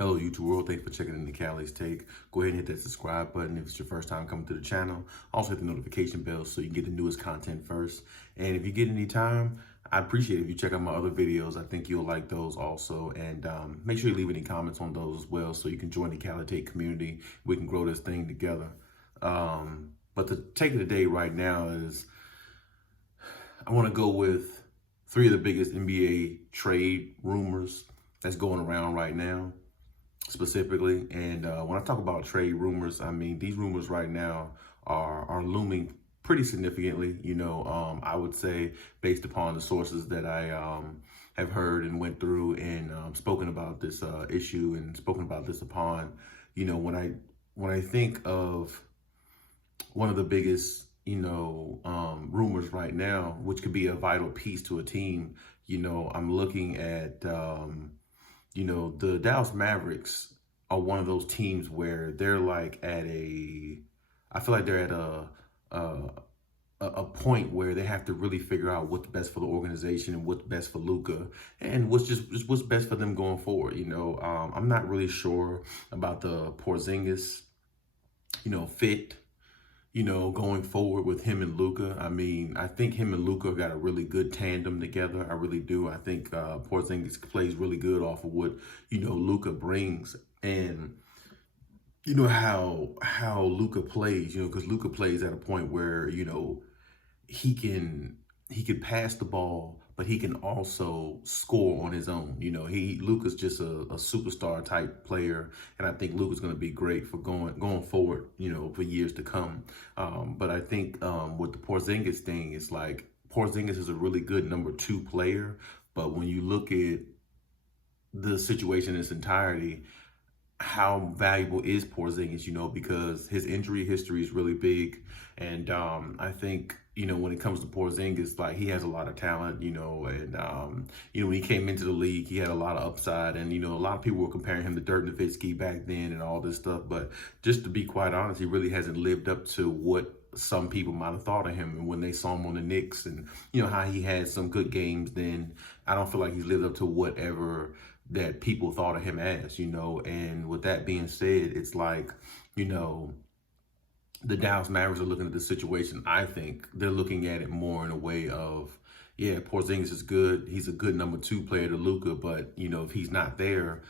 Hello, YouTube world. Thanks for checking in the Khaliis take. Go ahead and hit that subscribe button if it's your first time coming to the channel. Also hit the notification bell so you can get the newest content first. And if you get any time, I appreciate it if you check out my other videos. I think you'll like those also. And make sure you leave any comments on those as well so you can join the Khaliis take community. We can grow this thing together. But the take of the day right now is I want to go with three of the biggest NBA trade rumors that's going around right now, specifically. And when I talk about trade rumors, I mean these rumors right now are looming pretty significantly. I would say based upon the sources that I have heard and went through and spoken about this issue and spoken about this upon. When I think of one of the biggest rumors right now, which could be a vital piece to a team, I'm looking at the Dallas Mavericks are one of those teams where they're like I feel like they're at a point where they have to really figure out what's best for the organization and what's best for Luka and what's best for them going forward. I'm not really sure about the Porzingis, fit, going forward with him and Luka. I mean, I think him and Luka got a really good tandem together. I really do. I think Porzingis plays really good off of what, Luka brings. And how Luka plays, because Luka plays at a point where, he can pass the ball, but he can also score on his own. Luka's just a superstar type player, and I think Luka's going to be great for going forward, for years to come. But I think with the Porzingis thing, it's like Porzingis is a really good number 2 player, but when you look at the situation in its entirety, how valuable is Porzingis, because his injury history is really big. And I think, when it comes to Porzingis, like he has a lot of talent, and, when he came into the league, he had a lot of upside. And, a lot of people were comparing him to Dirk Nowitzki back then and all this stuff. But just to be quite honest, he really hasn't lived up to what some people might have thought of him. And when they saw him on the Knicks and, how he had some good games, then I don't feel like he's lived up to whatever that people thought of him as, and with that being said, it's like, the Dallas Mavericks are looking at the situation. I think they're looking at it more in a way of, yeah, Porzingis is good. He's a good number 2 player to Luka, but, if he's not there,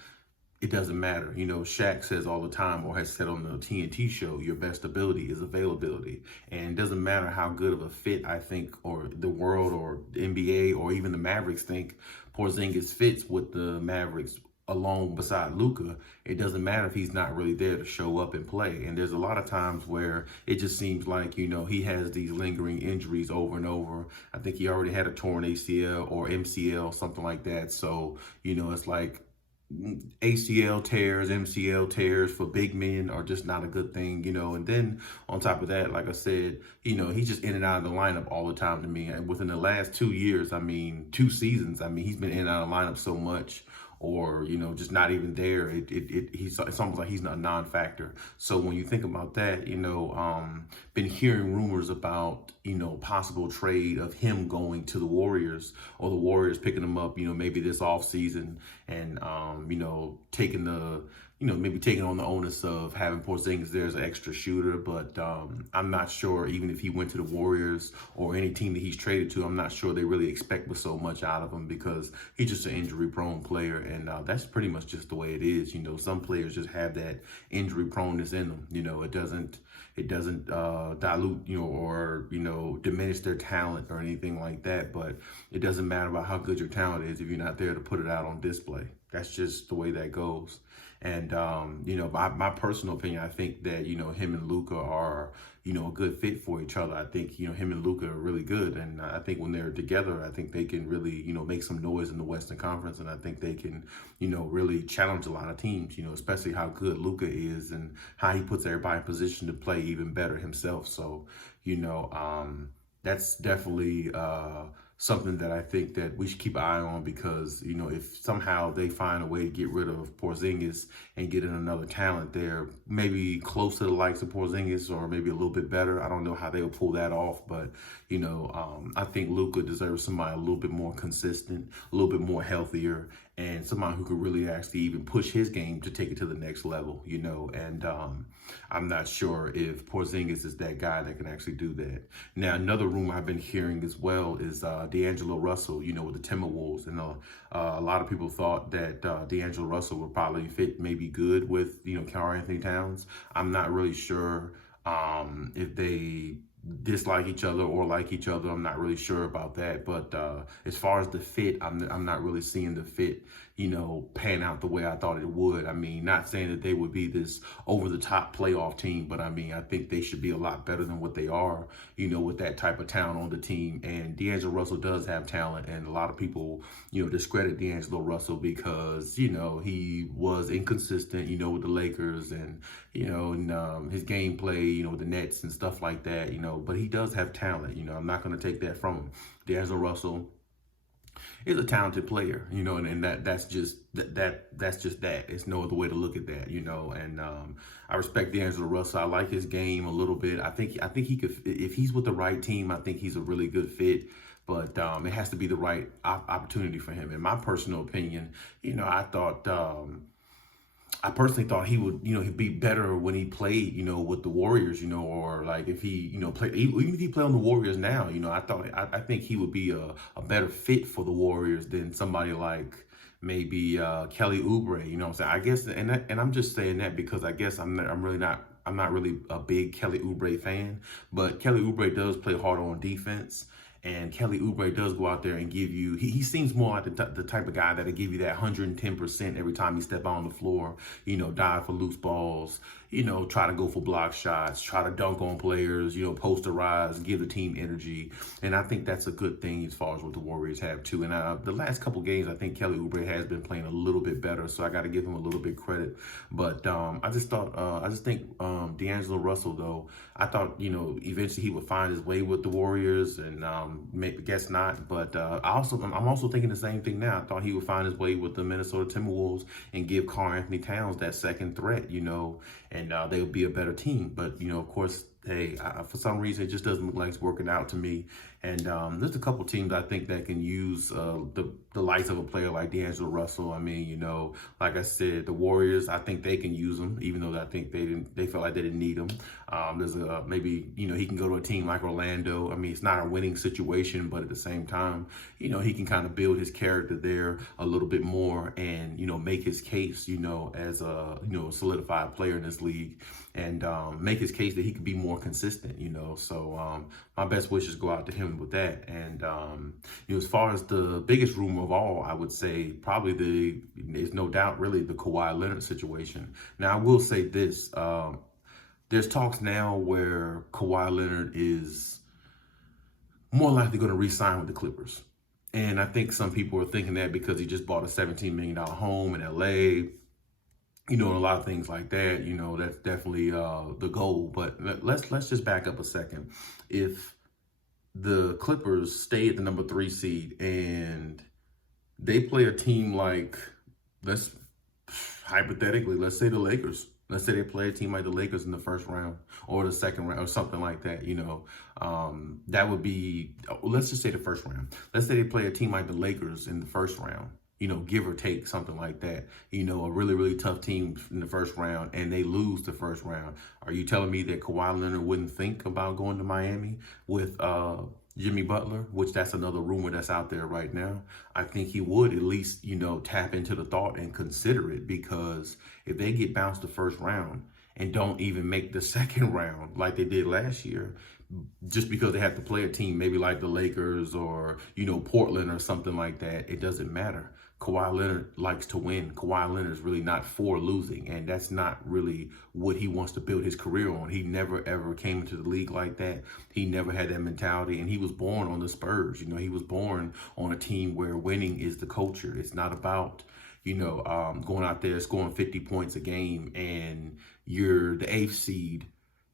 it doesn't matter. Shaq says all the time, or has said on the TNT show, your best ability is availability. And it doesn't matter how good of a fit I think, or the world or the NBA or even the Mavericks think Porzingis fits with the Mavericks along beside Luka. It doesn't matter if he's not really there to show up and play. And there's a lot of times where it just seems like, he has these lingering injuries over and over. I think he already had a torn ACL or MCL, something like that. So, it's like, ACL tears, MCL tears for big men are just not a good thing, and then on top of that, like I said, he's just in and out of the lineup all the time to me. And within the last 2 years, 2 seasons, he's been in and out of the lineup so much, or, just not even there. It's almost like he's not a non-factor. So when you think about that, been hearing rumors about, possible trade of him going to the Warriors, or the Warriors picking him up, maybe this off season and, taking the, maybe taking on the onus of having Porzingis there as an extra shooter. But I'm not sure, even if he went to the Warriors or any team that he's traded to, I'm not sure they really expect so much out of him, because he's just an injury-prone player. And that's pretty much just the way it is. Some players just have that injury proneness in them. It doesn't dilute, or, diminish their talent or anything like that. But it doesn't matter about how good your talent is if you're not there to put it out on display. That's just the way that goes. And, my personal opinion, I think that, him and Luka are, a good fit for each other. I think, him and Luka are really good. And I think when they're together, I think they can really, make some noise in the Western Conference. And I think they can, really challenge a lot of teams, especially how good Luka is and how he puts everybody in position to play even better himself. So, that's definitely something that I think that we should keep an eye on, because, if somehow they find a way to get rid of Porzingis and get in another talent there, maybe close to the likes of Porzingis or maybe a little bit better. I don't know how they'll pull that off, but, I think Luka deserves somebody a little bit more consistent, a little bit more healthier, and somebody who could really actually even push his game to take it to the next level, you know. And I'm not sure if Porzingis is that guy that can actually do that. Now, another rumor I've been hearing as well is D'Angelo Russell, you know, with the Timberwolves. And a lot of people thought that D'Angelo Russell would probably fit maybe good with, you know, Karl Anthony Towns. I'm not really sure if they dislike each other or like each other. I'm not really sure about that. But as far as the fit, I'm not really seeing the fit, you know, pan out the way I thought it would. I mean, not saying that they would be this over the top playoff team, but I mean, I think they should be a lot better than what they are, you know, with that type of talent on the team. And D'Angelo Russell does have talent, and a lot of people, you know, discredit D'Angelo Russell because, you know, he was inconsistent, you know, with the Lakers, and, you know, and his gameplay, you know, with the Nets and stuff like that, you know, but he does have talent. You know, I'm not going to take that from him. D'Angelo Russell is a talented player, you know, and that's just that's just that. It's no other way to look at that, you know. And I respect D'Angelo Russell. I like his game a little bit. I think he could, if he's with the right team, I think he's a really good fit. But it has to be the right opportunity for him. In my personal opinion, you know, I personally thought he would, you know, he'd be better when he played, you know, with the Warriors, you know, or like if he, you know, played, even if he played on the Warriors now, you know, I think he would be a better fit for the Warriors than somebody like maybe Kelly Oubre, you know what I'm saying? I guess, and I'm just saying that because I guess I'm not really a big Kelly Oubre fan, but Kelly Oubre does play hard on defense. And Kelly Oubre does go out there and give you, he seems more like the type of guy that'll give you that 110% every time he step out on the floor, you know, dive for loose balls, you know, try to go for block shots, try to dunk on players, you know, posterize, give the team energy. And I think that's a good thing as far as what the Warriors have too. And the last couple games, I think Kelly Oubre has been playing a little bit better, so I got to give him a little bit credit. But I just think D'Angelo Russell, though, I thought, you know, eventually he would find his way with the Warriors, and maybe guess not. But I'm also thinking the same thing now. I thought he would find his way with the Minnesota Timberwolves and give Karl Anthony Towns that second threat, you know, and they would be a better team. But, you know, of course, hey, for some reason, it just doesn't look like it's working out to me. And there's a couple teams I think that can use the likes of a player like D'Angelo Russell. I mean, you know, like I said, the Warriors, I think they can use him, even though I think they felt like they didn't need him. There's maybe, you know, he can go to a team like Orlando. I mean, it's not a winning situation, but at the same time, you know, he can kind of build his character there a little bit more and, you know, make his case, you know, as a, you know, solidified player in this league, and make his case that he could be more consistent, you know. So my best wishes go out to him with that. And you know, as far as the biggest rumor of all, I would say probably there's no doubt really the Kawhi Leonard situation. Now, I will say this, there's talks now where Kawhi Leonard is more likely going to re-sign with the Clippers. And I think some people are thinking that because he just bought a $17 million home in LA, you know, and a lot of things like that, you know, that's definitely the goal. But let's just back up a second. If the Clippers stay at the number 3 seed and they play a team like, let's say the Lakers. Let's say they play a team like the Lakers in the first round or the second round or something like that, you know. That would be, let's just say the first round. Let's say they play a team like the Lakers in the first round, you know, give or take, something like that. You know, a really, really tough team in the first round, and they lose the first round. Are you telling me that Kawhi Leonard wouldn't think about going to Miami with Jimmy Butler, which that's another rumor that's out there right now? I think he would at least, you know, tap into the thought and consider it, because if they get bounced the first round and don't even make the second round like they did last year, just because they have to play a team maybe like the Lakers or, you know, Portland or something like that, it doesn't matter. Kawhi Leonard likes to win. Kawhi Leonard is really not for losing, and that's not really what he wants to build his career on. He never, ever came into the league like that. He never had that mentality, and he was born on the Spurs. You know, he was born on a team where winning is the culture. It's not about, you know, going out there scoring 50 points a game and you're the 8th seed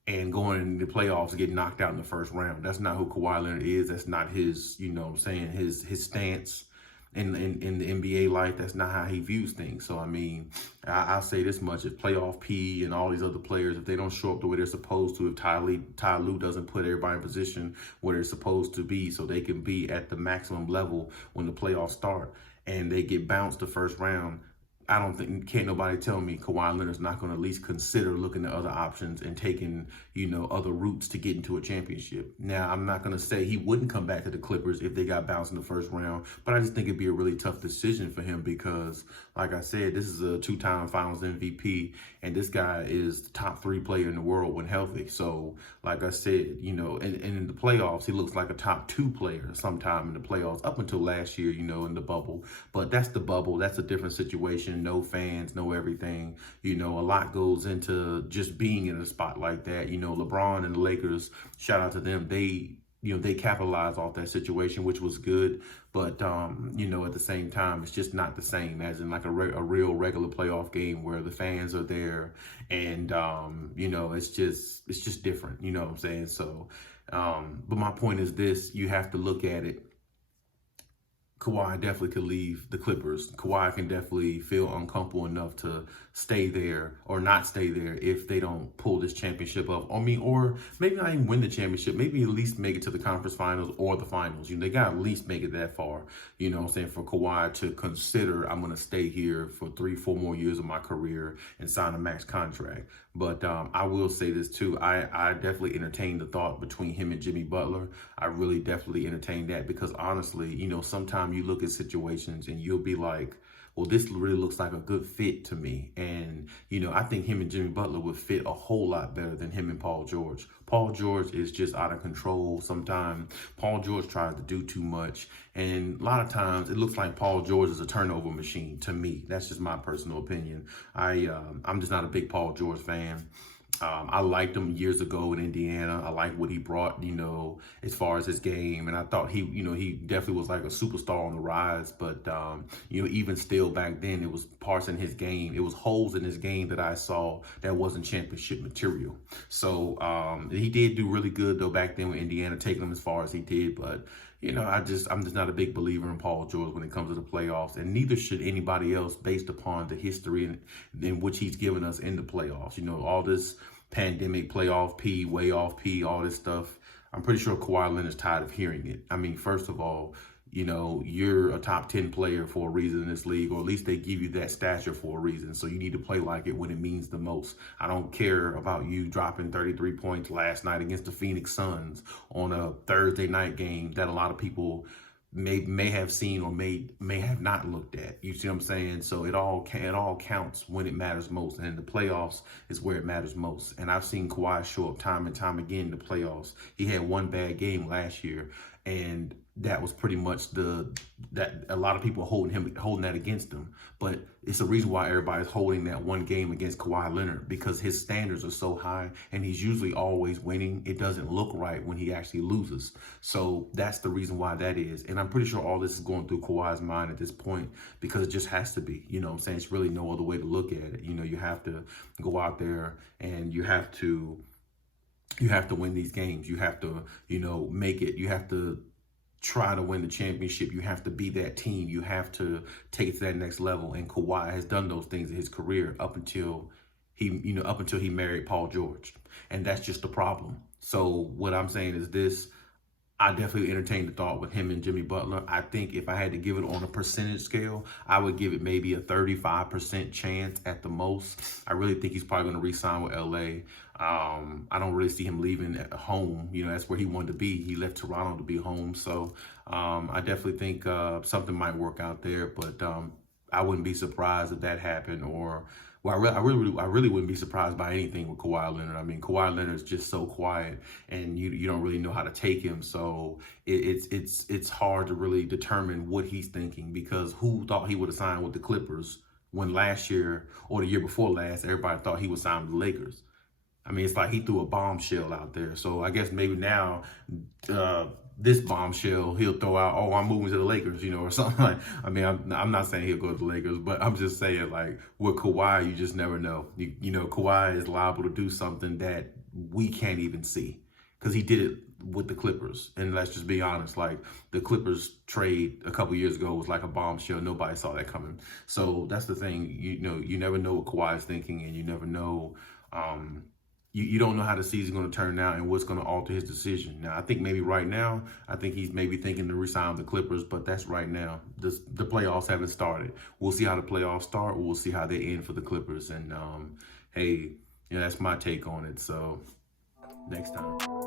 and going into the playoffs and get knocked out in the first round. That's not who Kawhi Leonard is. That's not his, you know what I'm saying, his stance in the NBA life. That's not how he views things. So, I mean, I'll say this much. If Playoff P and all these other players, if they don't show up the way they're supposed to, if Ty Lue doesn't put everybody in position where they're supposed to be so they can be at the maximum level when the playoffs start, and they get bounced the first round, I don't think, can't nobody tell me Kawhi Leonard's not going to at least consider looking at other options and taking, other routes to get into a championship. Now, I'm not going to say he wouldn't come back to the Clippers if they got bounced in the first round, but I just think it'd be a really tough decision for him because, like I said, this is a two-time Finals MVP, and this guy is the top 3 player in the world when healthy. So, like I said, and in the playoffs, he looks like a top 2 player sometime in the playoffs up until last year, in the bubble. But that's the bubble. That's a different situation. No fans, no everything. A lot goes into just being in a spot like that. LeBron and the Lakers, shout out to them. They capitalized off that situation, which was good. But, at the same time, it's just not the same as in like a real regular playoff game where the fans are there and, it's just different, you know what I'm saying? So, but my point is this, you have to look at it. Kawhi definitely could leave the Clippers. Kawhi can definitely feel uncomfortable enough to stay there or not stay there if they don't pull this championship up. Or maybe not even win the championship. Maybe at least make it to the conference finals or the finals. They got to at least make it that far. You know what I'm saying? For Kawhi to consider, I'm going to stay here for 3-4 more years of my career and sign a max contract. But I will say this too. I definitely entertained the thought between him and Jimmy Butler. I really definitely entertained that because honestly, sometimes you look at situations and you'll be like, well, this really looks like a good fit to me. And, I think him and Jimmy Butler would fit a whole lot better than him and Paul George. Paul George is just out of control sometimes. Paul George tries to do too much. And a lot of times it looks like Paul George is a turnover machine to me. That's just my personal opinion. I'm just not a big Paul George fan. I liked him years ago in Indiana. I liked what he brought, as far as his game. And I thought he definitely was like a superstar on the rise. But, even still back then, it was parts in his game. It was holes in his game that I saw that wasn't championship material. So he did do really good, though, back then with Indiana, taking him as far as he did. But, I'm just not a big believer in Paul George when it comes to the playoffs, and neither should anybody else based upon the history in which he's given us in the playoffs. All this pandemic playoff P, way off P, all this stuff. I'm pretty sure Kawhi Leonard's tired of hearing it. I mean, first of all, you're a top 10 player for a reason in this league, or at least they give you that stature for a reason. So you need to play like it when it means the most. I don't care about you dropping 33 points last night against the Phoenix Suns on a Thursday night game that a lot of people may have seen or may have not looked at. You see what I'm saying? So it all counts when it matters most, and the playoffs is where it matters most. And I've seen Kawhi show up time and time again in the playoffs. He had one bad game last year, and that was pretty much that a lot of people are holding that against him. But it's the reason why everybody's holding that one game against Kawhi Leonard, because his standards are so high and he's usually always winning. It doesn't look right when he actually loses. So that's the reason why that is. And I'm pretty sure all this is going through Kawhi's mind at this point, because it just has to be. You know what I'm saying? It's really no other way to look at it. You have to go out there and you have to win these games. You have to, make it. You have to try to win the championship. You have to be that team. You have to take it to that next level. And Kawhi has done those things in his career up until he married Paul George. And that's just the problem. So what I'm saying is this: I definitely entertained the thought with him and Jimmy Butler. I think if I had to give it on a percentage scale, I would give it maybe a 35% chance at the most. I really think he's probably going to re-sign with LA. I don't really see him leaving at home. That's where he wanted to be. He left Toronto to be home. So I definitely think something might work out there. But I wouldn't be surprised if that happened. I really wouldn't be surprised by anything with Kawhi Leonard. I mean, Kawhi Leonard is just so quiet, and you don't really know how to take him. So it's hard to really determine what he's thinking, because who thought he would have signed with the Clippers when last year or the year before last, everybody thought he would sign with the Lakers? I mean, it's like he threw a bombshell out there. So I guess maybe now this bombshell he'll throw out, oh, I'm moving to the Lakers, or something like. I mean, I'm not saying he'll go to the Lakers, but I'm just saying, like, with Kawhi, you just never know. Kawhi is liable to do something that we can't even see, because he did it with the Clippers. And let's just be honest, like, the Clippers trade a couple years ago was like a bombshell. Nobody saw that coming. So that's the thing. You never know what Kawhi is thinking, and you never know you don't know how the season's going to turn out and what's going to alter his decision. Now, I think maybe right now, I think he's maybe thinking to resign the Clippers, but that's right now. The playoffs haven't started. We'll see how the playoffs start. We'll see how they end for the Clippers. And hey, that's my take on it. So next time.